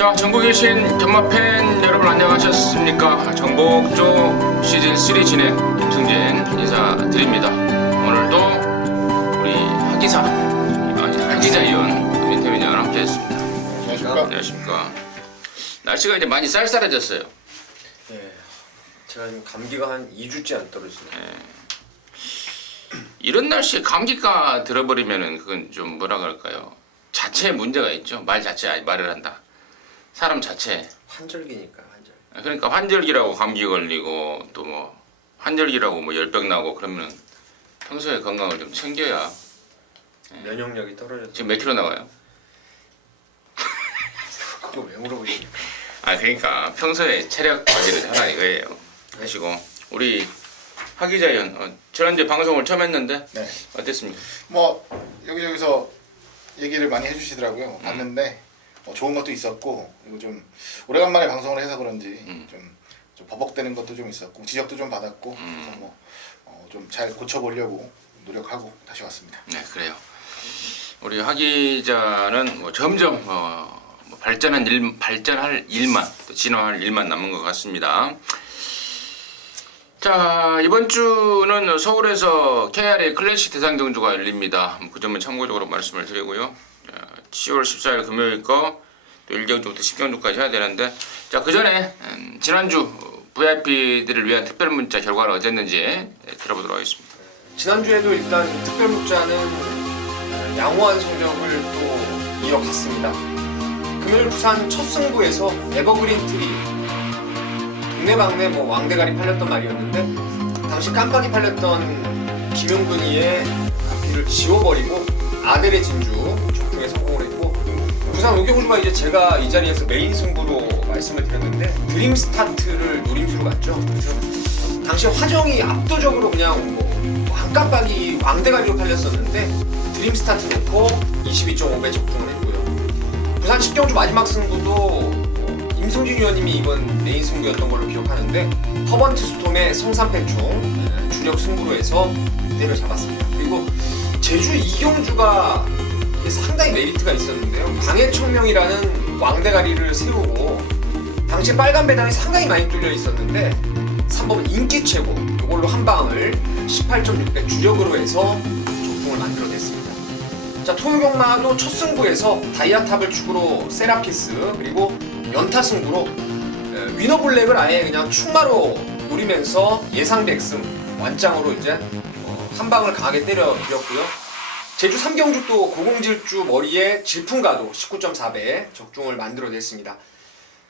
자, 전국에 계신 견마팬 여러분 안녕하셨습니까? 정복조 시즌3 진행 김승진 인사드립니다. 오늘도 우리 하기자위원 민태민이랑 함께했습니다. 안녕하십니까? 날씨가 이제 많이 쌀쌀해졌어요. 네, 제가 지금 감기가 한 2주째 안 떨어지네요. 이런 날씨에 감기가 들어버리면은 그건 좀 뭐라 그럴까요? 자체에 문제가 있죠. 말 자체에 말을 한다. 사람 자체. 환절기니까 환절. 그러니까 환절기라고 감기 걸리고 또 뭐 환절기라고 뭐 열병 나고 그러면 평소에 건강을 좀 챙겨야. 면역력이 떨어져서. 지금 몇 킬로 나와요? 그거 왜 물어보십니까? 아, 그러니까 평소에 체력 관리를 하라 이거예요. 하시고 우리 하기자위원 지난주에 방송을 처음 했는데 네. 어땠습니까? 뭐 여기저기서 얘기를 많이 해주시더라고요. 봤는데 좋은 것도 있었고, 그리고 좀 오래간만에 방송을 해서 그런지 좀 버벅대는 것도 좀 있었고, 지적도 좀 받았고, 그래서 뭐 좀 잘 고쳐보려고 노력하고 다시 왔습니다. 네, 그래요. 우리 하기자는 뭐 점점 뭐 발전할 일만 또 진화할 일만 남은 것 같습니다. 자, 이번 주는 서울에서 KRA 클래식 대상 경주가 열립니다. 그 점은 참고적으로 말씀을 드리고요. 10월 14일 금요일 거 또 1경주부터 10경주까지 해야 되는데, 자, 그 전에 지난주 VIP들을 위한 특별 문자 결과를 어땠는지 들어보도록 하겠습니다. 지난주에도 일단 특별 묵자는 양호한 성적을 또 이어갔습니다. 금요일 부산 첫 승부에서 에버그린 트리 동네방네 뭐 왕대가리 팔렸던 말이었는데, 당시 깜빡이 팔렸던 김용근이의 앞뒤를 지워버리고 아델의 진주 적중에 성공을 했고, 부산 오경주가 이제 제가 이 자리에서 메인 승부로 말씀을 드렸는데 드림 스타트를 노림수로 갔죠. 그래서 당시 화정이 압도적으로 그냥 뭐 한 깜빡이 왕대가리로 팔렸었는데 드림 스타트 놓고 22.5배 적중을 했고요. 부산 10경주 마지막 승부도 임승진 위원님이 이번 메인 승부였던 걸로 기억하는데 허번트 스톰의 성산패총 주력 승부로 해서 때려잡았습니다. 그리고 제주 2경주가 상당히 메리트가 있었는데요. 광해청명이라는 왕대가리를 세우고 당시 빨간 배당이 상당히 많이 뚫려 있었는데 3번은 인기 최고 이걸로 한 방을 18.6배 주력으로 해서 적중을 만들어냈습니다. 자, 토요경마도 첫 승부에서 다이아탑을 축으로 세라피스, 그리고 연타 승부로 위너블랙을 아예 그냥 충마로 노리면서 예상 백승 완장으로 이제 한 방을 강하게 때려드렸고요. 제주 3경주 또 고공질주 머리에 질풍가도 19.4배 적중을 만들어냈습니다.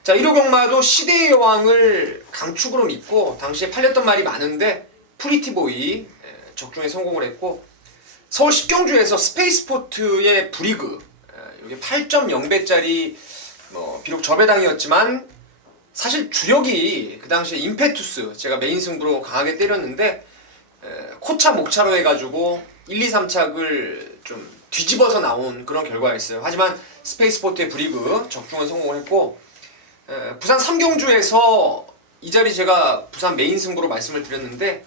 자, 1호 경마도 시대의 여왕을 강축으로 믿고 당시에 팔렸던 말이 많은데 프리티보이 적중에 성공을 했고, 서울 10경주에서 스페이스포트의 브리그 이게 8.0배짜리 비록 저배당이었지만 사실 주력이 그 당시에 임페투스 제가 메인 승부로 강하게 때렸는데 코차 목차로 해가지고 1, 2, 3착을 좀 뒤집어서 나온 그런 결과였어요. 하지만 스페이스포트의 브리그 적중은 성공을 했고, 부산 3경주에서 이 자리 제가 부산 메인 승부로 말씀을 드렸는데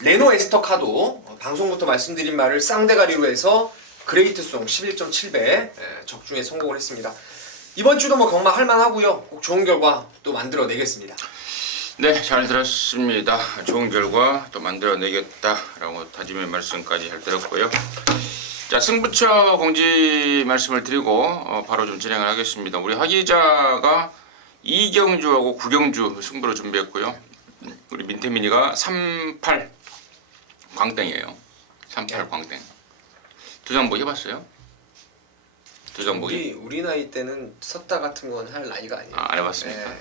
레노 에스터카도 방송부터 말씀드린 말을 쌍대가리로 해서 그레이트송 11.7배 적중에 성공을 했습니다. 이번 주도 뭐 경마 할만하고요. 꼭 좋은 결과 또 만들어내겠습니다. 네, 잘 들었습니다. 좋은 결과 또 만들어내겠다라고 다짐의 말씀까지 잘 들었고요. 자, 승부처 공지 말씀을 드리고 바로 좀 진행을 하겠습니다. 우리 하기자가 2경주하고 9경주 승부를 준비했고요. 우리 민태민이가 38 광땡이에요. 38 광땡. 두 장보기 해봤어요? 두 장보기? 우리 나이 때는 섰다 같은 건 할 나이가 아니에요. 안 해봤습니까? 네.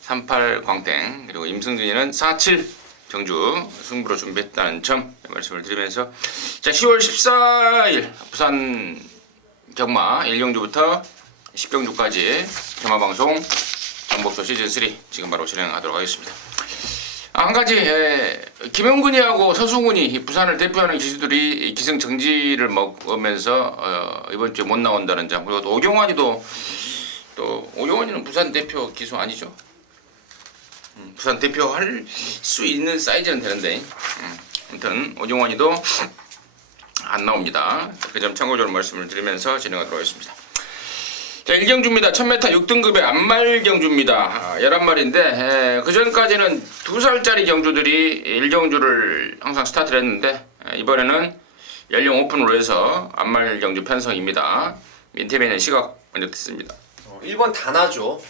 38 광땡, 그리고 임승준이는 47 경주 승부로 준비했다는 점 말씀을 드리면서, 자, 10월 14일 부산 경마 1경주부터 10경주까지 경마방송 정복조 시즌3 지금 바로 진행하도록 하겠습니다. 한 가지, 김영근이하고 서승훈이 부산을 대표하는 기수들이 기승정지를 먹으면서 이번 주에 못 나온다는 점, 그리고 또 오경환이는 부산 대표 기수 아니죠? 부산 대표할 수 있는 사이즈는 되는데, 아무튼 오경환이도 안 나옵니다. 그 점 참고적으로 말씀을 드리면서 진행하도록 하겠습니다. 자, 1경주입니다. 1000m 6등급의 안말 경주입니다. 11마리인데 그 전까지는 2살짜리 경주들이 1경주를 항상 스타트를 했는데 이번에는 연령 오픈으로 해서 안말 경주 편성입니다. 인터뷰에는 시각 먼저 듣습니다. 1번 다나죠.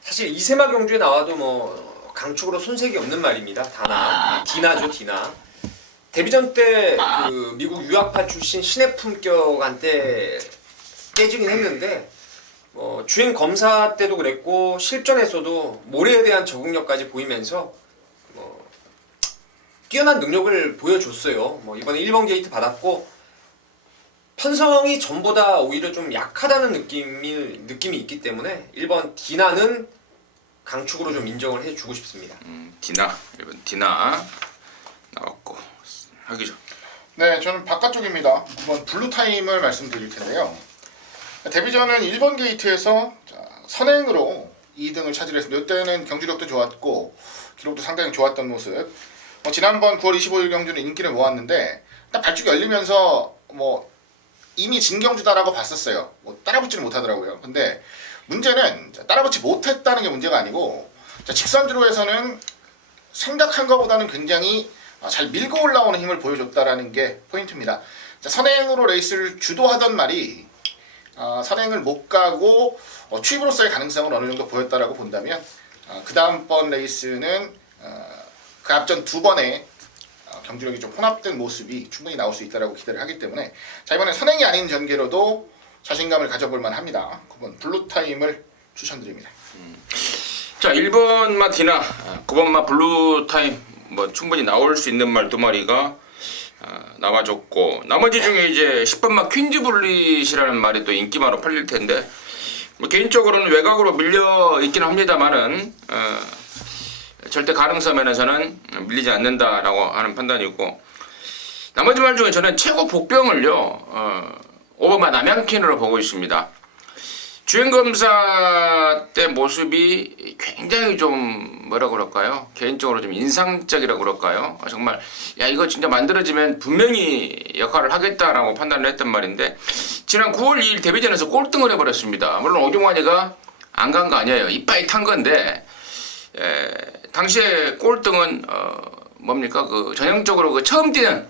사실 이세마 경주에 나와도 뭐 강축으로 손색이 없는 말입니다. 다나, 디나죠, 디나. 데뷔전 때 그 미국 유학파 출신 신의 품격한테 깨지긴 했는데 주행 검사 때도 그랬고 실전에서도 모래에 대한 적응력까지 보이면서 뛰어난 능력을 보여줬어요. 이번에 1번 게이트 받았고 편성이 전보다 오히려 좀 약하다는 느낌이 있기 때문에 1번 디나는 강축으로 좀 인정을 해주고 싶습니다. 디나 1번 디나 나왔고 하기죠. 네, 저는 바깥쪽입니다. 이번 블루타임을 말씀드릴 텐데요. 데뷔전은 1번 게이트에서 선행으로 2등을 차지했습니다. 이때는 경주력도 좋았고 기록도 상당히 좋았던 모습. 지난번 9월 25일 경주는 인기를 모았는데 딱 발주가 열리면서 이미 진 경주다라고 봤었어요. 따라붙지는 못하더라고요. 근데 문제는 따라붙지 못했다는 게 문제가 아니고 직선주로에서는 생각한 것보다는 굉장히 잘 밀고 올라오는 힘을 보여줬다라는 게 포인트입니다. 선행으로 레이스를 주도하던 말이 선행을 못 가고 추입으로서의 가능성을 어느 정도 보였다라고 본다면 그 다음번 레이스는 그 앞전 두 번의 경주력이 좀 혼합된 모습이 충분히 나올 수 있다라고 기대를 하기 때문에 이번에 선행이 아닌 전개로도 자신감을 가져볼 만합니다. 9번 블루타임을 추천드립니다. 자 1번 마 디나 9번 마 블루타임 충분히 나올 수 있는 말 두 마리가 나와줬고 나머지 중에 이제 10번 마 퀸즈 블릿이라는 말이 또 인기마로 팔릴 텐데 개인적으로는 외곽으로 밀려 있긴 합니다만은 절대 가능성 면에서는 밀리지 않는다라고 하는 판단이고 나머지 말 중에 저는 최고 복병을요 5번 마 남양캔으로 보고 있습니다. 주행검사 때 모습이 굉장히 좀 뭐라 그럴까요? 개인적으로 좀 인상적이라고 그럴까요? 정말 야 이거 진짜 만들어지면 분명히 역할을 하겠다라고 판단을 했단 말인데 지난 9월 2일 데뷔전에서 꼴등을 해버렸습니다. 물론 오종환이가 안 간 거 아니에요. 이빠이 탄 건데 당시에 꼴등은 뭡니까 그 전형적으로 그 처음 뛰는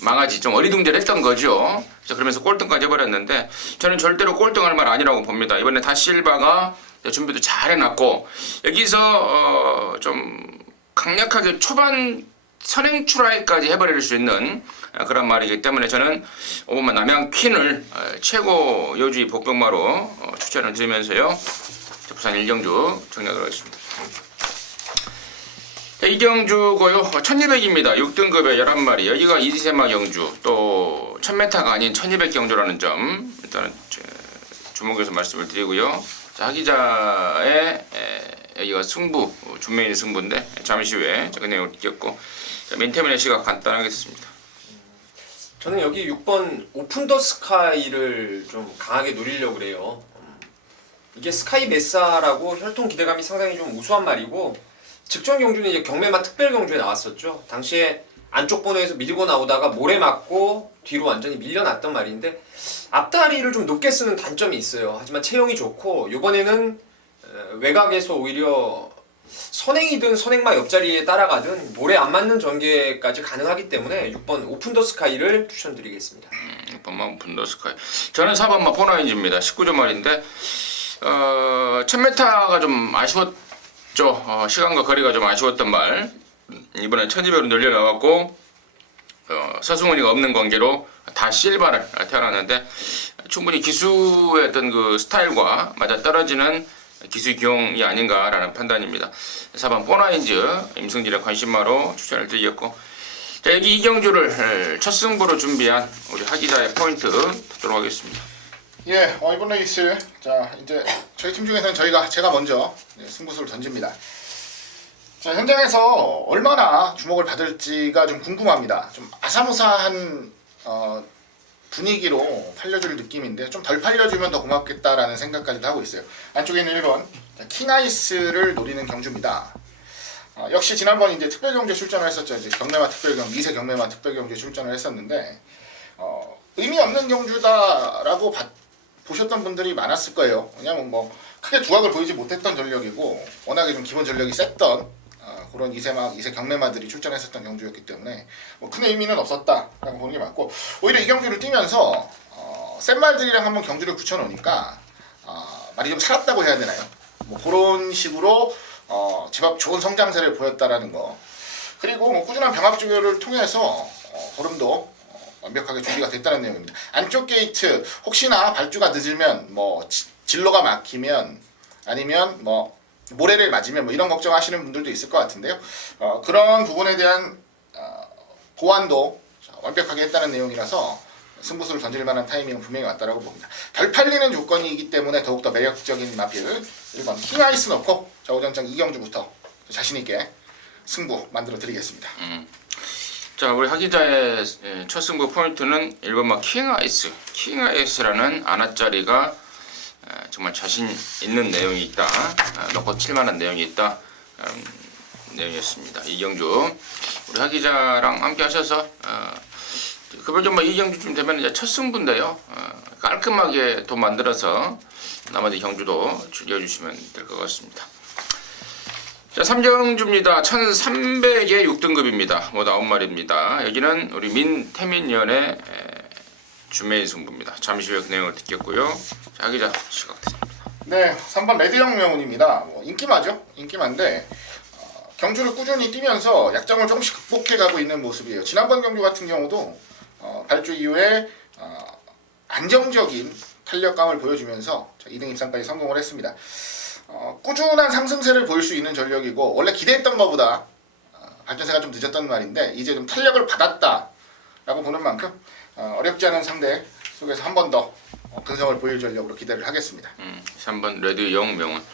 망아지 좀 어리둥절했던 거죠. 그러면서 꼴등까지 해버렸는데 저는 절대로 꼴등할 말 아니라고 봅니다. 이번에 다실바가 준비도 잘 해놨고 여기서 좀 강력하게 초반 선행 출하까지 해버릴 수 있는 그런 말이기 때문에 저는 5번마 남양 퀸을 최고 요주의 복병마로 추천을 드리면서요. 부산 1경주 정리하도록 하겠습니다. 이경주고요. 1200입니다. 6등급의 11마리. 여기가 이세마 경주. 또 1000m가 아닌 1200 경주라는 점 일단은 주목해서 말씀을 드리고요. 자, 하기자의 여기가 승부, 준메인의 승부인데 잠시 후에 그 내용을 읽겠고 민태민의 시각 간단하게 했습니다. 저는 여기 6번 오픈 더 스카이를 좀 강하게 노리려고 그래요. 이게 스카이 메사라고 혈통 기대감이 상당히 좀 우수한 말이고 직전 경주는 이제 경매마 특별 경주에 나왔었죠. 당시에 안쪽 번호에서 밀고 나오다가 모래 맞고 뒤로 완전히 밀려났던 말인데 앞다리를 좀 높게 쓰는 단점이 있어요. 하지만 체형이 좋고 이번에는 외곽에서 오히려 선행이든 선행마 옆자리에 따라가든 모래 안 맞는 전개까지 가능하기 때문에 6번 오픈 더 스카이를 추천드리겠습니다. 6번마 오픈 더 스카이. 저는 4번마 포나인즈입니다. 19점 말인데 1000m가 좀 아쉬웠죠. 시간과 거리가 좀 아쉬웠던 말 이번에 1200으로 늘려나왔고 서승훈이가 없는 관계로 다 실바를 태어났는데 충분히 기수의 어떤 그 스타일과 맞아떨어지는 기수 기용이 아닌가라는 판단입니다. 4번 포나인즈 임승진의 관심마로 추천을 드리겠고 자 여기 이경주를 첫 승부로 준비한 우리 하기자의 포인트 듣도록 하겠습니다. 예, 이번 레이스 자 이제 저희 팀 중에서는 제가 먼저 승부수를 던집니다. 자 현장에서 얼마나 주목을 받을지가 좀 궁금합니다. 좀 아사무사한 분위기로 팔려줄 느낌인데 좀 덜 팔려주면 더 고맙겠다라는 생각까지도 하고 있어요. 안쪽에는 1번 킹아이스를 노리는 경주입니다. 역시 지난번 이제 특별 경주에 출전을 했었죠. 이제 경매마 특별 경주, 2세 경매마 특별 경주에 출전을 했었는데 의미 없는 경주다라고 보셨던 분들이 많았을 거예요. 왜냐면 뭐 크게 두각을 보이지 못했던 전력이고 워낙에 좀 기본 전력이 셌던 그런 이세 경매마들이 출전했었던 경주였기 때문에 뭐 큰 의미는 없었다라고 보는 게 맞고, 오히려 이 경주를 뛰면서 센 말들이랑 한번 경주를 붙여놓으니까 말이 좀 살았다고 해야 되나요? 뭐 그런 식으로 제법 좋은 성장세를 보였다라는 거. 그리고 뭐 꾸준한 병합 조율을 통해서 걸음도 완벽하게 준비가 됐다는 내용입니다. 안쪽 게이트 혹시나 발주가 늦으면 뭐 진로가 막히면 아니면 뭐 모래를 맞으면 뭐 이런 걱정하시는 분들도 있을 것 같은데요. 그런 부분에 대한 보완도 완벽하게 했다는 내용이라서 승부수를 던질 만한 타이밍은 분명히 왔다라고 봅니다. 덜 팔리는 조건이기 때문에 더욱더 매력적인 마필 1번 킹아이스 넣고 오전장 이경주부터 자신 있게 승부 만들어 드리겠습니다. 자, 우리 하 기자의 첫 승부 포인트는 1번 막 킹아이스라는 아나짜리가 정말 자신 있는 내용이 있다, 넣고 칠만한 내용이 있다 내용이었습니다. 이경주 우리 하 기자랑 함께 하셔서 그걸 좀 이경주쯤 되면 이제 첫 승부인데요. 깔끔하게 돈 만들어서 나머지 경주도 즐겨주시면 될 것 같습니다. 자, 3경주입니다. 1300의 6등급입니다. 모두 9마리입니다. 여기는 우리 민태민연의 주메인 승부입니다. 잠시 후에 그 내용을 듣겠고요. 자, 기자 시각됐습니다. 네, 3번 레드형 명운입니다. 인기마죠. 인기마인데 경주를 꾸준히 뛰면서 약점을 조금씩 극복해가고 있는 모습이에요. 지난번 경주 같은 경우도 발주 이후에 안정적인 탄력감을 보여주면서 2등 입상까지 성공을 했습니다. 꾸준한 상승세를 보일 수 있는 전력이고, 원래 기대했던 것보다 발전세가 좀 늦었던 말인데 이제 좀 탄력을 받았다라고 보는 만큼 어렵지 않은 상대 속에서 한 번 더 근성을 보일 전력으로 기대를 하겠습니다. 3번 레드형 명운.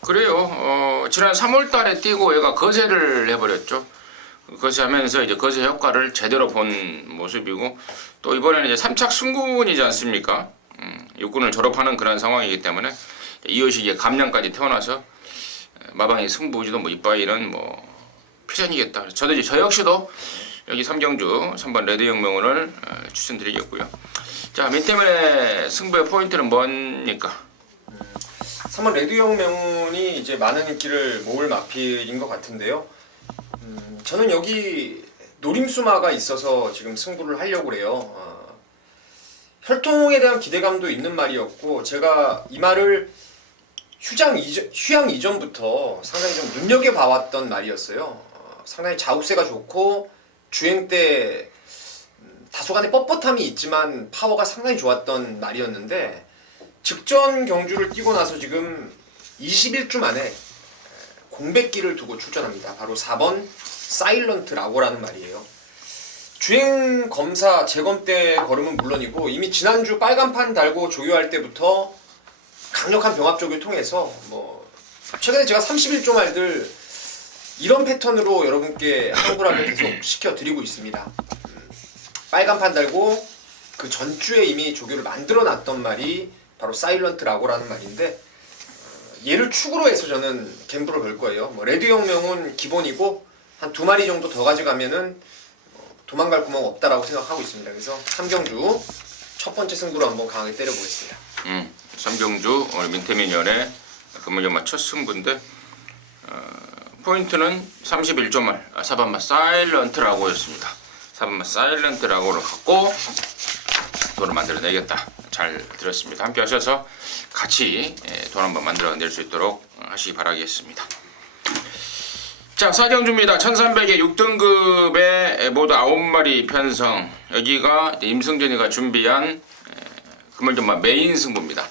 그래요. 지난 3월달에 뛰고 얘가 거세를 해버렸죠. 거세하면서 이제 거세 효과를 제대로 본 모습이고, 또 이번에는 이제 3착 승군이지 않습니까? 육군을 졸업하는 그런 상황이기 때문에 이효식의 감량까지 태어나서 마방의 승부지도 뭐 이빠이는 뭐 필연이겠다. 저 역시도 여기 3경주 3번 레드형 명운을 추천드리겠고요. 자, 민태민의 승부의 포인트는 뭡니까? 3번 레드형 명운이 이제 많은 인기를 모을 마필인 것 같은데요. 저는 여기 노림수마가 있어서 지금 승부를 하려고 그래요. 혈통에 대한 기대감도 있는 말이었고, 제가 이 말을 휴양 이전부터 상당히 좀 눈여겨봐왔던 말이었어요. 상당히 자욱세가 좋고 주행 때 다소간의 뻣뻣함이 있지만 파워가 상당히 좋았던 말이었는데, 직전 경주를 뛰고 나서 지금 21주 만에 공백기를 두고 출전합니다. 바로 4번 사일런트 라고라는 말이에요. 주행 검사 재검 때 걸음은 물론이고, 이미 지난주 빨간판 달고 조교할 때부터 강력한 병합 조교를 통해서 최근에 제가 31조 말들 이런 패턴으로 여러분께 한구라를 계속 시켜드리고 있습니다. 빨간판 달고 그 전주에 이미 조교를 만들어 놨던 말이 바로 사일런트 라고라는 말인데, 얘를 축으로 해서 저는 갬블을 걸 거예요. 레드형 명운 기본이고 한 2마리 정도 더 가져가면은 도망갈 구멍 없다라고 생각하고 있습니다. 그래서 3경주 첫 번째 승부로 한번 강하게 때려보겠습니다. 3경주 오늘 민태민연의 금요일마 첫 승부인데, 포인트는 31조 말 4번마 사일런트라고 였습니다. 4번마 사일런트라고를 갖고 돈을 만들어내겠다. 잘 들었습니다. 함께 하셔서 같이 돈 한번 만들어낼 수 있도록 하시기 바라겠습니다. 자, 4경주입니다. 1300의 6등급의 모두 9마리 편성. 여기가 임승준이가 준비한 금요일마 메인 승부입니다.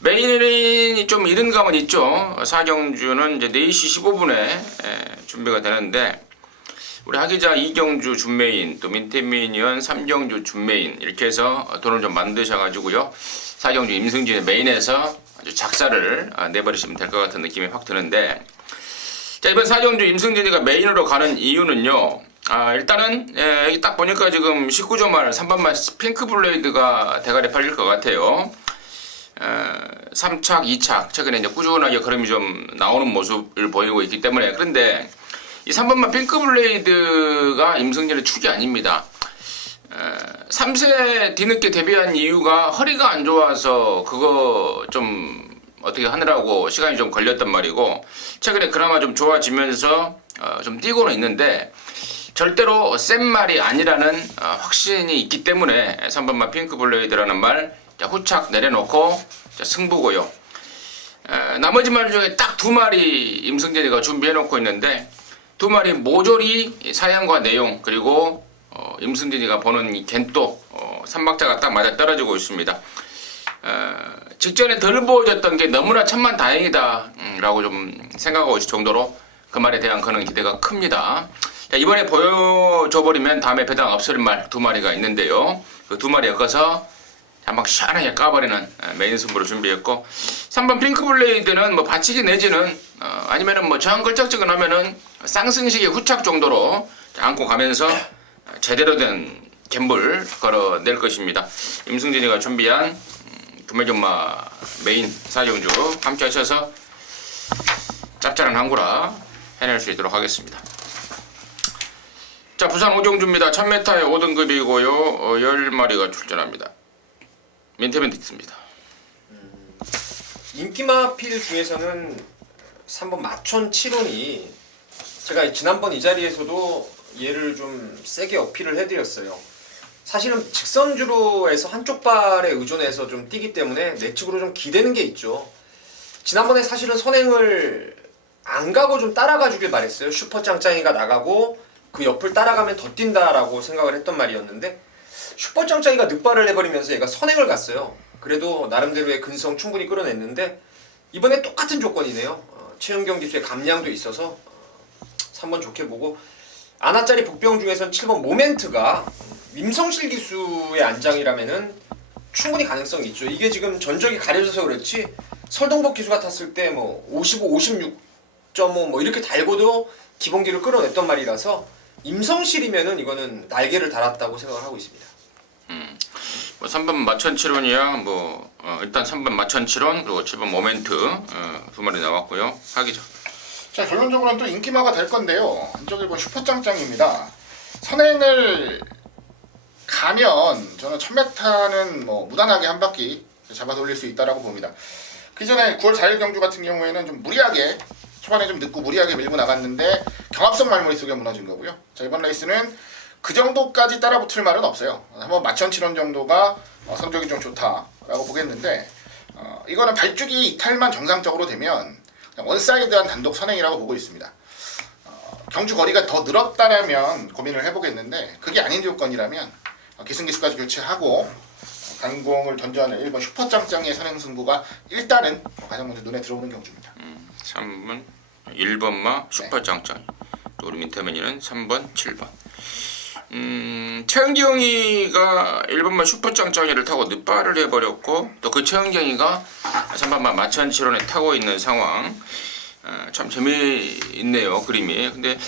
메인이 좀 이른 감은 있죠. 4경주는 이제 4시 15분에 준비가 되는데, 우리 하기자 2경주 준메인, 또 민태민위원 3경주 준메인 이렇게 해서 돈을 좀 만드셔가지고요. 4경주 임승진의 메인에서 아주 작사를 내버리시면 될 것 같은 느낌이 확 드는데, 자, 이번 4경주 임승진이가 메인으로 가는 이유는요. 일단은 여기 딱 보니까 지금 19조 말 3번말 핑크블레이드가 대가리 팔릴 것 같아요. 3착, 2착 최근에 이제 꾸준하게 걸음이 좀 나오는 모습을 보이고 있기 때문에, 그런데 이 3번만 핑크블레이드가 임승진의 축이 아닙니다. 3세 뒤늦게 데뷔한 이유가 허리가 안 좋아서 그거 좀 어떻게 하느라고 시간이 좀 걸렸단 말이고 최근에 그나마 좀 좋아지면서 좀 뛰고는 있는데 절대로 센 말이 아니라는 확신이 있기 때문에 3번마 핑크블레이드라는 말 후착 내려놓고 승부고요. 나머지 말 중에 딱 두 마리 임승진이가 준비해놓고 있는데 두 마리 모조리 사연과 내용 그리고 임승진이가 보는 이 겐또 3박자가 딱 맞아 떨어지고 있습니다. 직전에 덜 보여줬던 게 너무나 천만다행이다 라고 좀 생각하고 있을 정도로 그 말에 대한 그런 기대가 큽니다. 이번에 보여줘버리면 다음에 배당 없을 말 두 마리가 있는데요. 그 두 마리 엮어서 한번 시원하게 까버리는 메인 승부를 준비했고 3번 핑크블레이드는 뭐 받치기 내지는 아니면은 뭐 저항 걸쩍지근하면은 쌍승식의 후착 정도로 안고 가면서 제대로 된 갬블 걸어낼 것입니다. 임승진이가 준비한 구매경마 메인 4경주 함께 하셔서 짭짤한 항구라 해낼 수 있도록 하겠습니다. 자, 부산 오경주입니다. 1000m의 5등급이고요. 10마리가 출전합니다. 민태면 있습니다. 인기마필 중에서는 3번 마천 7혼이 제가 지난번 이 자리에서도 얘를 좀 세게 어필을 해드렸어요. 사실은 직선주로에서 한쪽 발에 의존해서 좀 뛰기 때문에 내측으로 좀 기대는 게 있죠. 지난번에 사실은 선행을 안 가고 좀 따라가 주길 바랬어요. 슈퍼짱짱이가 나가고 그 옆을 따라가면 더 뛴다라고 생각을 했던 말이었는데 슈퍼짱짱이가 늑발을 해버리면서 얘가 선행을 갔어요. 그래도 나름대로의 근성 충분히 끌어냈는데 이번에 똑같은 조건이네요. 최은경 기수의 감량도 있어서 3번 좋게 보고 아나짜리 복병 중에선 7번 모멘트가 임성실 기수의 안장이라면은 충분히 가능성이 있죠. 이게 지금 전적이 가려져서 그렇지 설동복 기수가 탔을 때 뭐 55, 56.5 뭐 이렇게 달고도 기본기를 끌어냈던 말이라서 임성실이면은 이거는 날개를 달았다고 생각을 하고 있습니다. 뭐 3번 마천칠원이야 뭐 일단 3번 마천칠원 그리고 7번 모멘트 두 마리 나왔고요. 하기죠. 자, 결론적으로는 또 인기마가 될 건데요. 이쪽 1번 슈퍼짱짱입니다. 선행을 가면 저는 1000m는 뭐 무난하게 한 바퀴 잡아 돌릴 수 있다라고 봅니다. 그 전에 9월 4일 경주 같은 경우에는 좀 무리하게 초반에 좀 늦고 무리하게 밀고 나갔는데 경합성 말머리 속에 무너진 거고요. 자, 이번 레이스는 그 정도까지 따라붙을 말은 없어요. 한번 마천칠원 정도가 성적이 좀 좋다라고 보겠는데 이거는 발주기 이탈만 정상적으로 되면 그냥 원사이드한 단독 선행이라고 보고 있습니다. 경주 거리가 더 늘었다라면 고민을 해보겠는데 그게 아닌 조건이라면 기승기수까지 교체하고 강공을 던져하는 1번 슈퍼짱짱의 선행 승부가 일단은 가장 먼저 눈에 들어오는 경주입니다. 3번 1번마 슈퍼짱짱 또 우리 민태맨이는 3번 7번 최은경이가 1번마 슈퍼짱짱이를 타고 늑발을 해버렸고 또 그 최은경이가 3번마 마천칠원에 타고 있는 상황. 참 재미있네요 그림이. 근데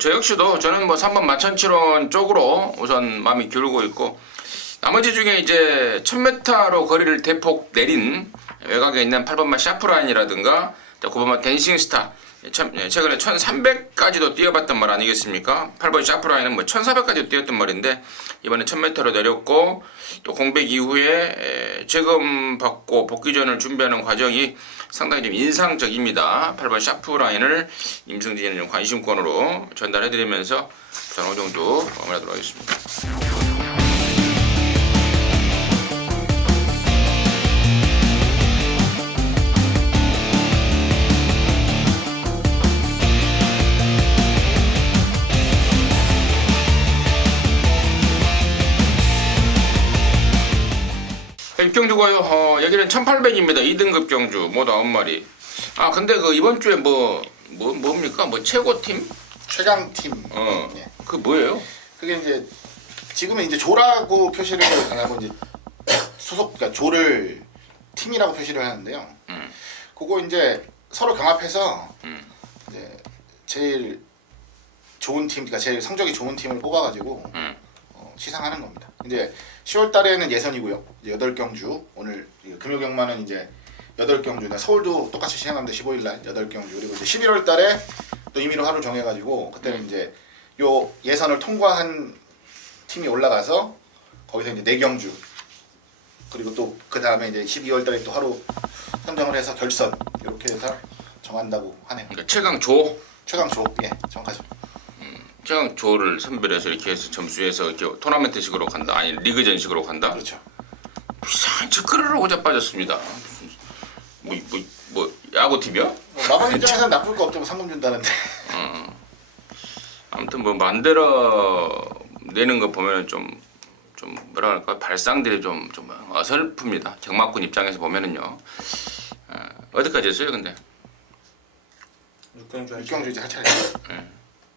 저 역시도 저는 뭐 3번 마천칠원 쪽으로 우선 마음이 기울고 있고 나머지 중에 이제 1000m로 거리를 대폭 내린 외곽에 있는 8번마 샤프라인이라든가 9번마 댄싱스타 최근에 1300까지도 뛰어봤단 말 아니겠습니까? 8번 샤프라인은 뭐 1400까지도 뛰었던 말인데 이번에 1000m로 내렸고 또 공백 이후에 재검받고 복귀전을 준비하는 과정이 상당히 좀 인상적입니다. 8번 샤프라인을 임승진이는 관심권으로 전달해드리면서 부산 오정도 마무리하도록 하겠습니다. 입경주고요. 여기는 1800입니다. 2등급 경주 모두 9마리. 아 근데 그 이번 주에 뭡니까? 뭐 최고팀? 최강팀. 네. 그 뭐예요? 그게 이제 지금은 이제 조라고 표시를 안 하고 이제 그러니까 조를 팀이라고 표시를 하는데요. 그거 이제 서로 경합해서 이제 제일 좋은 팀, 그러니까 제일 성적이 좋은 팀을 뽑아가지고 시상하는 겁니다. 이제 10월 달에는 예선이고요. 이제 8경주 오늘 금요경마는 이제 8경주. 서울도 똑같이 시행합니다. 15일 날 8경주. 그리고 이제 11월 달에 또 임의로 하루 정해가지고 그때는 이제 요 예선을 통과한 팀이 올라가서 거기서 이제 4경주 그리고 또 그 다음에 이제 12월달에 또 하루 선정을 해서 결선 이렇게 해서 정한다고 하네요. 그러니까 최강조 최강조 예 정하죠. 최강조를 선별해서 이렇게 해서 점수해서 이렇게 토너먼트식으로 간다. 아니 리그전식으로 간다. 그렇죠. 이상한 짓거리로 오자빠졌습니다. 뭐 야구 팀이야? 마방 입장에서는 나쁠 거 없죠. 상금 준다는데. 아무튼 뭐 만들어 내는 거 보면은 좀 뭐라 할까 발상들이 좀 어설픕니다. 경마꾼 입장에서 보면은요. 어디까지 했어요, 근데? 6경주 이제 할 차례.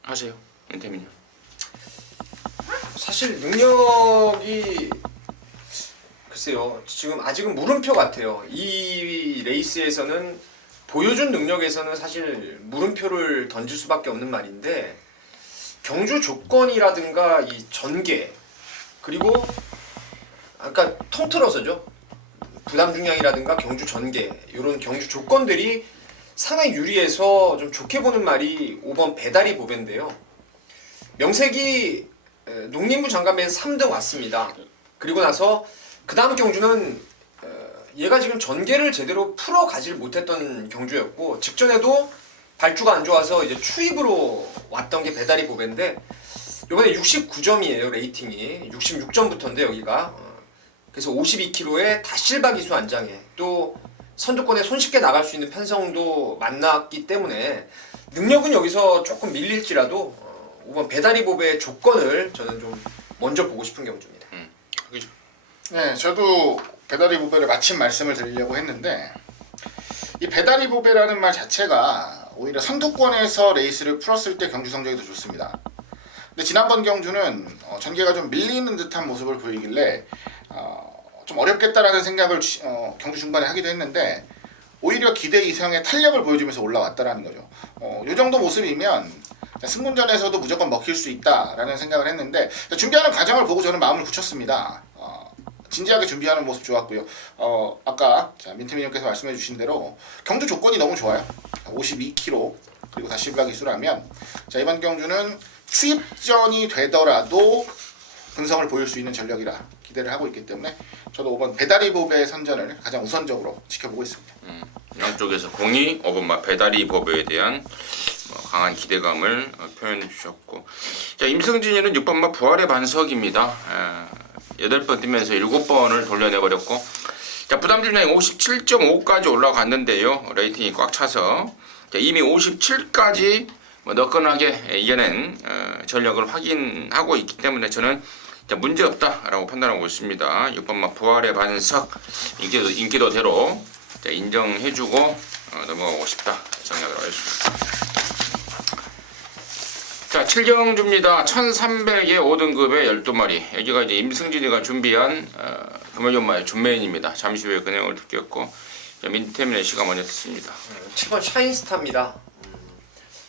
하세요, 윤태민요. 사실 능력이 글쎄요. 지금 아직은 물음표 같아요. 이 레이스에서는 보여준 능력에서는 사실 물음표를 던질 수밖에 없는 말인데 경주 조건이라든가 이 전개 그리고 아까 통틀어서죠. 부담 중량이라든가 경주 전개 이런 경주 조건들이 상당히 유리해서 좀 좋게 보는 말이 5번 배다리 보배인데요. 명색이 농림부 장관배에서 3등 왔습니다. 그리고 나서 그 다음 경주는 얘가 지금 전개를 제대로 풀어가질 못했던 경주였고 직전에도 발주가 안 좋아서 이제 추입으로 왔던 게 배다리 보배인데 이번에 69점이에요 레이팅이 66점부터인데 여기가 그래서 52kg에 다실바 기수 안장에 또 선두권에 손쉽게 나갈 수 있는 편성도 만났기 때문에 능력은 여기서 조금 밀릴지라도 5번 배다리 보배의 조건을 저는 좀 먼저 보고 싶은 경주입니다. 네, 저도 배다리 보배를 마침 말씀을 드리려고 했는데 이 배다리 보배라는 말 자체가 오히려 선두권에서 레이스를 풀었을 때 경주 성적이 더 좋습니다. 근데 지난번 경주는 전개가 좀 밀리는 듯한 모습을 보이길래 좀 어렵겠다라는 생각을 경주 중반에 하기도 했는데 오히려 기대 이상의 탄력을 보여주면서 올라왔다라는 거죠. 이 정도 모습이면 승문전에서도 무조건 먹힐 수 있다라는 생각을 했는데 준비하는 과정을 보고 저는 마음을 굳혔습니다. 진지하게 준비하는 모습 좋았고요. 아까 민태민 형께서 말씀해 주신 대로 경주 조건이 너무 좋아요. 52kg 그리고 다시블라 기수라면 이번 경주는 추입전이 되더라도 근성을 보일 수 있는 전력이라 기대를 하고 있기 때문에 저도 5번 배다리 보배 선전을 가장 우선적으로 지켜보고 있습니다. 양쪽에서 공이 5번 배다리 보배에 대한 강한 기대감을 표현해 주셨고 자 임승진이는 6번 부활의 반석입니다. 8번 뛰면서 7번을 돌려내버렸고 자 부담 중량이 57.5까지 올라갔는데요. 레이팅이 꽉 차서 자, 이미 57까지 너끈하게 이겨낸 전력을 확인하고 있기 때문에 저는 문제없다라고 판단하고 있습니다. 6번 부활의 반석 인기도대로 인정해주고 넘어가고 싶다 생각을 하겠습니다. 자 7경주입니다. 1300의 5등급의 12마리 여기가 이제 임승진이가 준비한 금요연마의 준메인입니다. 잠시 후에 그 내용을 듣겠고 민태민의 시가 먼저 듣습니다. 7번 샤인스타입니다.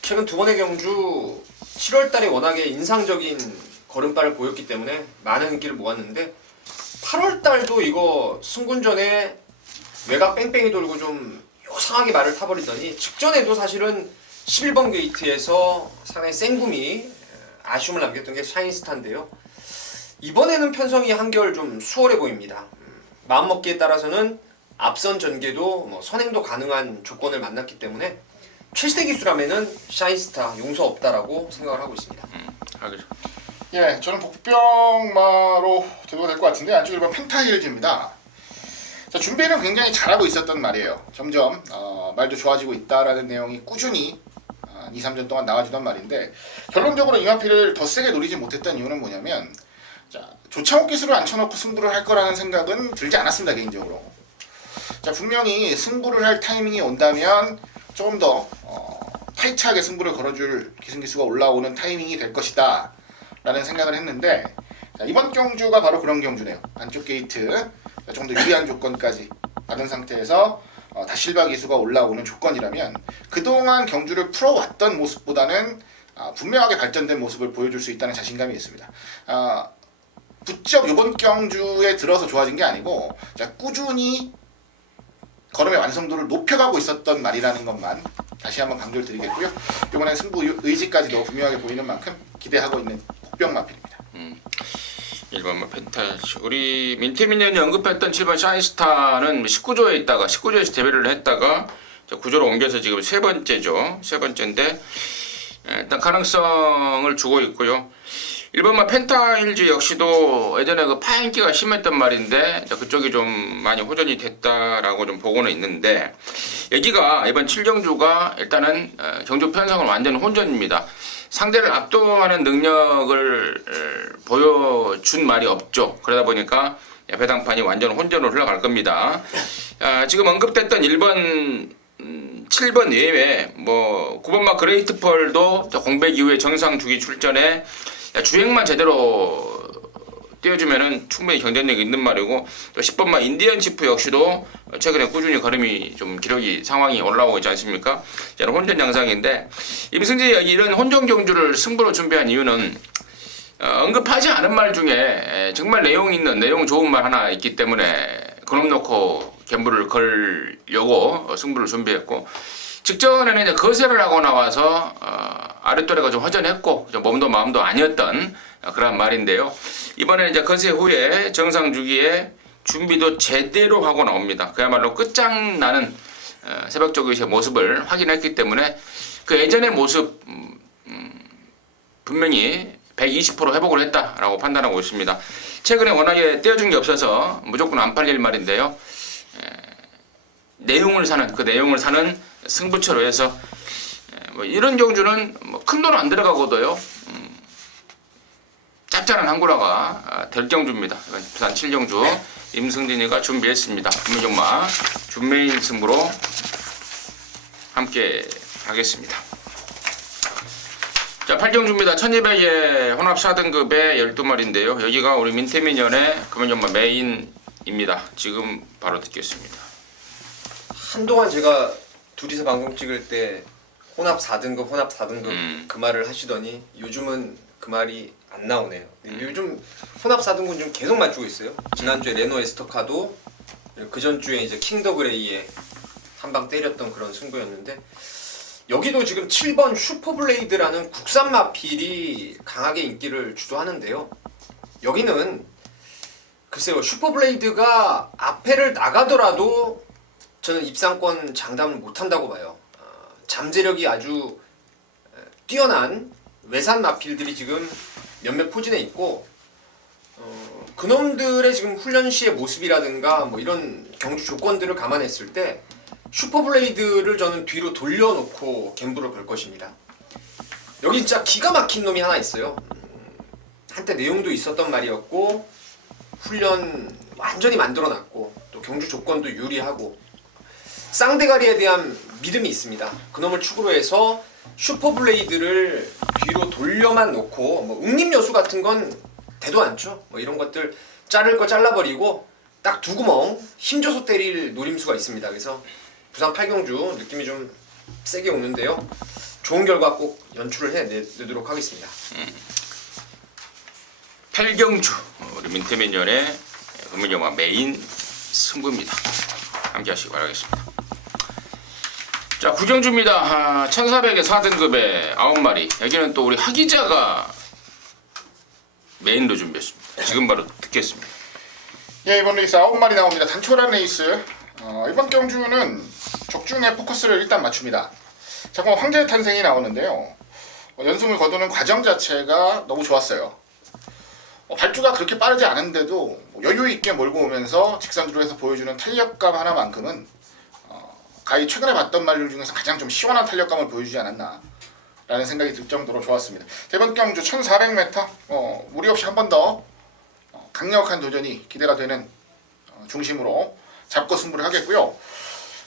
최근 두 번의 경주 7월달에 워낙에 인상적인 걸음발을 보였기 때문에 많은 인기를 모았는데 8월달도 이거 승군전에 외곽 뺑뺑이 돌고 좀 요상하게 말을 타버리더니 직전에도 사실은 11번 게이트에서 상당히 생구미 아쉬움을 남겼던 게 샤인스타인데요. 이번에는 편성이 한결 좀 수월해 보입니다. 마음먹기에 따라서는 앞선 전개도 선행도 가능한 조건을 만났기 때문에 최시대 기수라면은 샤인스타 용서 없다라고 생각을 하고 있습니다. 하겠죠. 예, 저는 복병마로 들어도 될 것 같은데 안쪽 1번 펜타힐즈입니다. 자, 준비는 굉장히 잘하고 있었던 말이에요. 점점 말도 좋아지고 있다라는 내용이 꾸준히 2, 3전 동안 나와주던 말인데 결론적으로 이마피를 더 세게 노리지 못했던 이유는 뭐냐면 자, 조창욱 기수를 앉혀놓고 승부를 할 거라는 생각은 들지 않았습니다. 개인적으로. 자, 분명히 승부를 할 타이밍이 온다면 조금 더 타이트하게 승부를 걸어줄 기승기수가 올라오는 타이밍이 될 것이다 라는 생각을 했는데 자, 이번 경주가 바로 그런 경주네요. 안쪽 게이트 좀 더 유리한 조건까지 받은 상태에서 다실바 기수가 올라오는 조건이라면 그동안 경주를 풀어왔던 모습보다는 분명하게 발전된 모습을 보여줄 수 있다는 자신감이 있습니다. 부쩍 이번 경주에 들어서 좋아진 게 아니고 자, 꾸준히 걸음의 완성도를 높여가고 있었던 말이라는 것만 다시 한번 강조를 드리겠고요. 이번엔 승부 의지까지도 분명하게 보이는 만큼 기대하고 있는 복병마필입니다. 1번만 펜타일즈. 우리 민태민연이 언급했던 7번 샤인스타는 19조에 있다가 19조에서 데뷔를 했다가 9조로 옮겨서 지금 세 번째죠. 세 번째인데 일단 가능성을 주고 있고요. 1번만 펜타일즈 역시도 예전에 그 파인기가 심했던 말인데 그쪽이 좀 많이 호전이 됐다라고 좀 보고는 있는데 여기가 이번 7경주가 일단은 경주 편성은 완전 혼전입니다. 상대를 압도하는 능력을 보여준 말이 없죠. 그러다 보니까 배당판이 완전 혼전으로 흘러갈 겁니다. 지금 언급됐던 1번 7번 외에 뭐 9번마 그레이트펄도 공백 이후에 정상 주기 출전에 주행만 제대로 띄워주면은 충분히 경쟁력이 있는 말이고 또 10번마 인디언 치프 역시도 최근에 꾸준히 걸음이 좀 기록이 상황이 올라오고 있지 않습니까? 저는 혼전 양상인데 임승진이 이런 혼전 경주를 승부로 준비한 이유는 언급하지 않은 말 중에 정말 내용 있는 내용 좋은 말 하나 있기 때문에 그놈 놓고 갬블을 걸려고 승부를 준비했고 직전에는 이제 거세를 하고 나와서 아랫도래가 좀 허전했고 좀 몸도 마음도 아니었던 그런 말인데요. 이번에 이제 거세 후에 정상 주기에 준비도 제대로 하고 나옵니다. 그야말로 끝장나는 새벽 조기의 모습을 확인했기 때문에 그 예전의 모습 분명히 120% 회복을 했다라고 판단하고 있습니다. 최근에 워낙에 떼어준 게 없어서 무조건 안 팔릴 말인데요. 내용을 사는 승부처로 해서 뭐 이런 경주는 뭐 큰 돈 안 들어가고도요. 짭짤한 한구라가 될 경주입니다. 부산 7경주 임승진이가 준비했습니다. 금융경마 준메인 승부로 함께 하겠습니다. 자, 8경주입니다. 1200의 혼합 4등급의 12마리인데요. 여기가 우리 민태민연의 금융경마 메인입니다. 지금 바로 듣겠습니다. 한동안 제가 둘이서 방송 찍을 때 혼합 4등급 그 말을 하시더니 요즘은 그 말이 안 나오네요. 요즘 혼합 4등급 좀 계속 맞추고 있어요. 지난주에 레노 에스터카도 그 전주에 이제 킹더 그레이에 한 방 때렸던 그런 승부였는데 여기도 지금 7번 슈퍼블레이드라는 국산 마필이 강하게 인기를 주도하는데요. 여기는 글쎄요, 슈퍼블레이드가 앞에를 나가더라도 저는 입상권 장담을 못한다고 봐요. 잠재력이 아주 뛰어난 외산 마필들이 지금 몇몇 포진에 있고 그놈들의 지금 훈련 시의 모습이라든가 뭐 이런 경주 조건들을 감안했을 때 슈퍼블레이드를 저는 뒤로 돌려놓고 갬블을 걸 것입니다. 여기 진짜 기가 막힌 놈이 하나 있어요. 한때 내용도 있었던 말이었고 훈련 완전히 만들어놨고 또 경주 조건도 유리하고 쌍대가리에 대한 믿음이 있습니다. 그놈을 축으로 해서 슈퍼블레이드를 뒤로 돌려만 놓고 뭐 웅림여수 같은 건 대도 않죠. 뭐 이런 것들 자를 거 잘라버리고 딱 두 구멍 힘줘서 때릴 노림수가 있습니다. 그래서 부산 8경주 느낌이 좀 세게 오는데요. 좋은 결과 꼭 연출을 해내도록 하겠습니다. 8경주 우리 민태민연의 금융경마 메인 승부입니다. 함께 하시기 바라겠습니다. 자, 9경주입니다. 1400의 4등급의 9마리. 여기는 또 우리 하기자가 메인로 준비했습니다. 지금 바로 듣겠습니다. 예, 이번 레이스 9마리 나옵니다. 단촐한 레이스. 이번 경주는 적중의 포커스를 일단 맞춥니다. 잠깐 황제의 탄생이 나오는데요. 연승을 거두는 과정 자체가 너무 좋았어요. 발주가 그렇게 빠르지 않은데도 여유 있게 몰고 오면서 직선주로 해서 보여주는 탄력감 하나만큼은 가히 최근에 봤던 말들 중에서 가장 좀 시원한 탄력감을 보여주지 않았나 라는 생각이 들 정도로 좋았습니다. 이번 경주 1400m 무리 없이 한 번 더 강력한 도전이 기대가 되는 중심으로 잡고 승부를 하겠고요.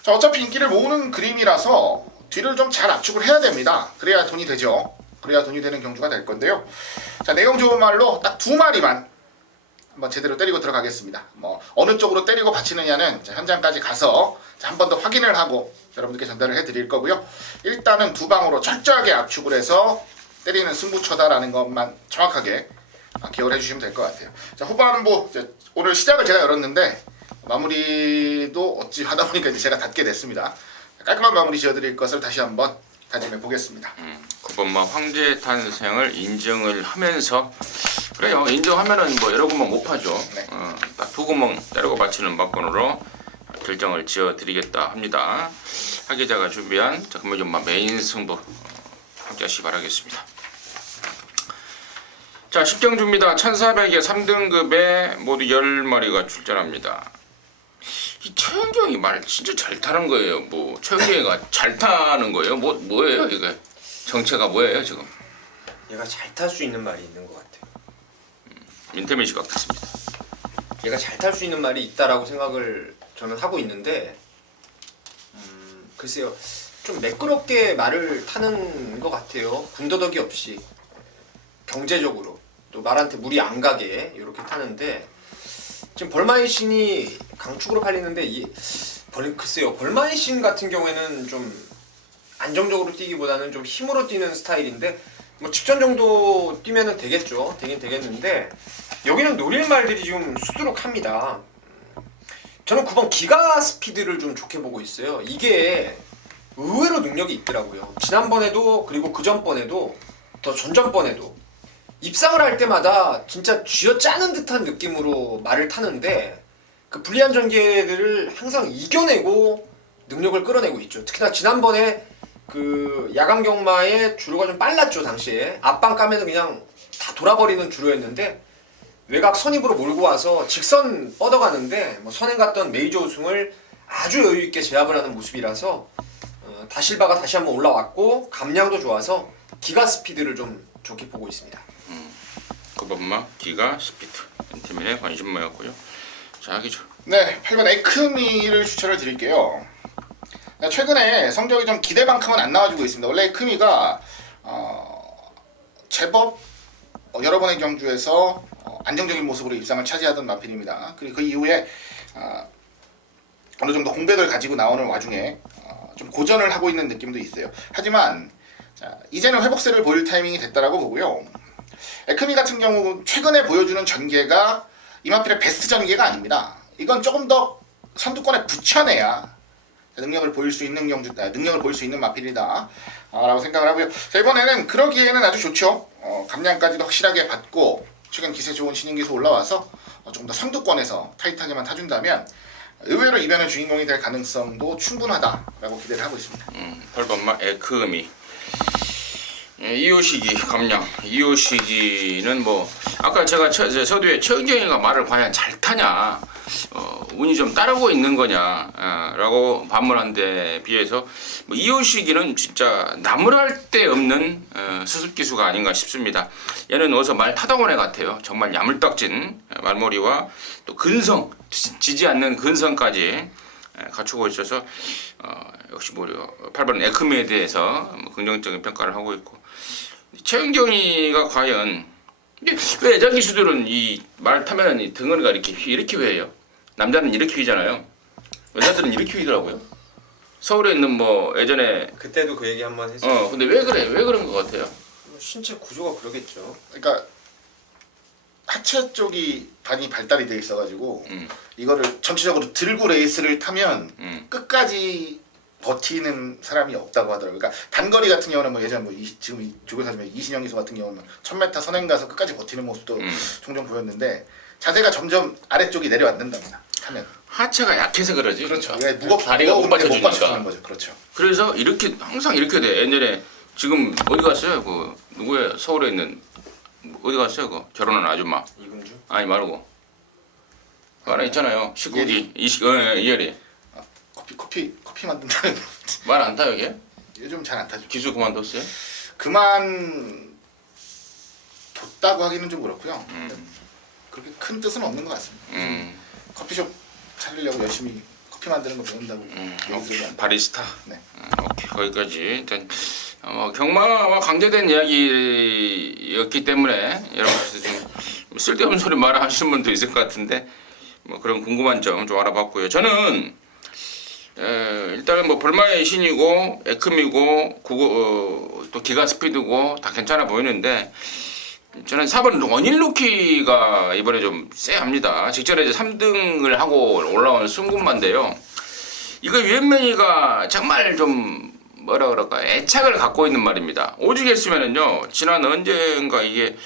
자, 어차피 인기를 모으는 그림이라서 뒤를 좀 잘 압축을 해야 됩니다. 그래야 돈이 되죠. 그래야 돈이 되는 경주가 될 건데요. 자, 내용 좋은 말로 딱 2마리만 한번 제대로 때리고 들어가겠습니다. 뭐 어느 쪽으로 때리고 받치느냐는 현장까지 가서 한 번 더 확인을 하고 여러분들께 전달을 해드릴 거고요. 일단은 두 방으로 철저하게 압축을 해서 때리는 승부처다라는 것만 정확하게 기억을 해주시면 될 것 같아요. 자, 후반부 오늘 시작을 제가 열었는데 마무리도 어찌 하다 보니까 이제 제가 닫게 됐습니다. 깔끔한 마무리 지어드릴 것을 다시 다짐해 보겠습니다. 9번마 황제 탄생을 인정을 하면서 그래요. 인정하면은 뭐 여러 구멍 못 파죠. 네. 딱 두 구멍 때리고 받치는 막번으로 결정을 지어드리겠다 합니다. 하기자가 준비한 자 금요전마 메인 승부 함께 하시기 바라겠습니다. 자 10경주입니다. 1400에 3등급에 모두 10마리가 출전합니다. 이 최은경이 말 진짜 잘 타는 거예요. 뭐 최은경이가 잘 타는 거예요. 뭐예요 이게 정체가 뭐예요 지금? 얘가 잘 탈 수 있는 말이 있는 것 같아요. 민태민 씨가 같습니다. 얘가 잘 탈 수 있는 말이 있다라고 생각을 저는 하고 있는데 글쎄요 좀 매끄럽게 말을 타는 것 같아요. 군더더기 없이 경제적으로 또 말한테 무리 안 가게 이렇게 타는데 지금 벌마의 신이 강축으로 팔리는데 글쎄요 벌마의 신 같은 경우에는 좀 안정적으로 뛰기보다는 좀 힘으로 뛰는 스타일인데 뭐 직전 정도 뛰면은 되겠죠. 되긴 되겠는데 여기는 노릴 말들이 지금 수두룩합니다. 저는 9번 기가 스피드를 좀 좋게 보고 있어요. 이게 의외로 능력이 있더라고요. 지난번에도 그리고 그 전번에도 더 전전번에도 입상을 할 때마다 진짜 쥐어짜는 듯한 느낌으로 말을 타는데 그 불리한 전개들을 항상 이겨내고 능력을 끌어내고 있죠. 특히나 지난번에 그 야간 경마의 주로가 좀 빨랐죠. 당시에 앞방 까면 그냥 다 돌아버리는 주로였는데 외곽 선입으로 몰고 와서 직선 뻗어가는데 뭐 선행 갔던 메이저 우승을 아주 여유 있게 제압을 하는 모습이라서 다실바가 다시 한번 올라왔고 감량도 좋아서 기가 스피드를 좀 좋게 보고 있습니다. 9번마 기가 스피드 인태민의 관심모였고요. 자 하기죠. 네, 8번 에크미를 추천을 드릴게요. 최근에 성적이 좀 기대만큼은 안 나와주고 있습니다. 원래 에크미가 제법 여러 번의 경주에서 안정적인 모습으로 입상을 차지하던 마필입니다. 그리고 그 이후에 어느 정도 공백을 가지고 나오는 와중에 좀 고전을 하고 있는 느낌도 있어요. 하지만 자, 이제는 회복세를 보일 타이밍이 됐다라고 보고요. 에크미 같은 경우 최근에 보여주는 전개가 이 마필의 베스트 전개가 아닙니다. 이건 조금 더 선두권에 붙여내야 능력을 보일 수 있는 능력을 보일 수 있는 마필이다 라고 생각을 하고요. 자, 이번에는 그러기에는 아주 좋죠. 감량까지도 확실하게 받고 최근 기세 좋은 신인기수 올라와서 조금 더 선두권에서 타이트하게만 타준다면 의외로 이변의 주인공이 될 가능성도 충분하다라고 기대를 하고 있습니다. 8번마 에크미 이호식이 감량. 이호식이는 뭐 아까 제가 서두에 최은경이가 말을 과연 잘 타냐 운이 좀 따르고 있는 거냐 라고 반문한 데 비해서 뭐 이호식이는 진짜 나무랄 데 없는 수습기수가 아닌가 싶습니다. 얘는 어서 말 타던 애 같아요. 정말 야물딱진 말머리와 또 근성 지지 않는 근성까지 갖추고 있어서 역시 뭐 8번 에크미에 대해서 긍정적인 평가를 하고 있고 최은경이가 과연 왜 여자 기수들은 이 말 타면 이 등어리가 이렇게 휘어요? 남자는 이렇게 휘잖아요. 여자들은 이렇게 휘더라고요. 서울에 있는 뭐 예전에 그때도 그 얘기 한번 했어요. 근데 왜 그래? 왜 그런 것 같아요? 신체 구조가 그러겠죠. 그러니까 하체 쪽이 많이 발달이 돼 있어가지고 이거를 전체적으로 들고 레이스를 타면 끝까지 버티는 사람이 없다고 하더라고요. 그러니까 단거리 같은 경우는 뭐 예전 뭐 지금 조교사 중에 이신영 기수 같은 경우는 1000m 선행 가서 끝까지 버티는 모습도 종종 보였는데 자세가 점점 아래쪽이 내려앉는답니다. 타면 하체가 약해서 그러지. 그렇죠. 그러니까 다리가 못 받쳐주니까. 받쳐주는 거죠. 그렇죠. 그래서 이렇게 항상 이렇게 돼. 옛날에 지금 어디 갔어요? 그 누구예요? 서울에 있는 어디 갔어요? 그 결혼한 아줌마. 이금주? 아니 말고 하나 있잖아요. 19기 이열이 커피 만든다는 말 안 타요 이게? 요즘 잘 안 타죠. 기수 그만뒀어요? 그만 뒀다고 하기는 좀 그렇고요. 그렇게 큰 뜻은 없는 것 같습니다. 커피숍 차리려고 열심히 커피 만드는 거 배운다고 얘기 들으면 바리스타. 네. 오케이 거기까지 일단 경마와 관계된 이야기였기 때문에 여러분께서 좀 쓸데없는 소리 말하시는 분도 있을 것 같은데 뭐 그런 궁금한 점 좀 알아봤고요. 저는 일단은 뭐 벌마의 신이고 에크미고 또 기가 스피드고 다 괜찮아 보이는데 저는 4번 원일루키가 이번에 좀 쎄합니다. 직전에 이제 3등을 하고 올라온 순군만데요. 이거 유엔맨이가 정말 좀 뭐라 그럴까 애착을 갖고 있는 말입니다. 오죽했으면은요 지난 언젠가 이게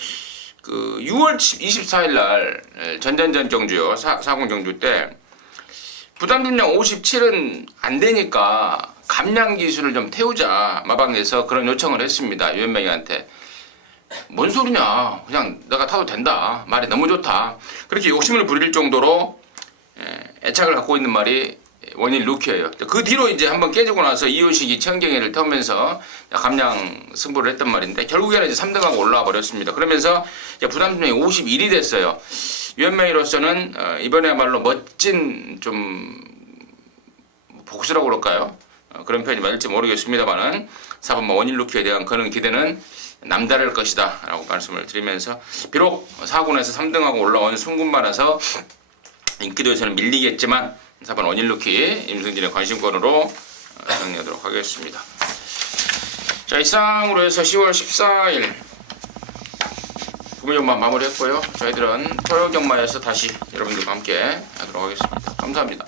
그 6월 24일 날 전전전 경주요 40 경주 때 부담 중량 57은 안 되니까 감량 기술을 좀 태우자 마방에서 그런 요청을 했습니다. 유현명이한테. 뭔 소리냐 그냥 내가 타도 된다 말이 너무 좋다 그렇게 욕심을 부릴 정도로 애착을 갖고 있는 말이 원일 루키예요. 그 뒤로 이제 한번 깨지고 나서 이효식이 천경애를 태우면서 감량 승부를 했단 말인데 결국에는 이제 3등하고 올라와 버렸습니다. 그러면서 부담 중량이 51이 됐어요. 유현명이로서는 이번에야말로 멋진 좀 복수라고 그럴까요? 그런 표현이 맞을지 모르겠습니다만은 4번 원일 루키에 대한 그런 기대는 남다를 것이다 라고 말씀을 드리면서 비록 4군에서 3등하고 올라온 순군만에서 인기도에서는 밀리겠지만 4번 원일 루키 임승진의 관심권으로 정리하도록 하겠습니다. 자 이상으로 해서 10월 14일 구매경마 마무리했고요. 저희들은 토요 경마에서 다시 여러분들과 함께 하도록 하겠습니다. 감사합니다.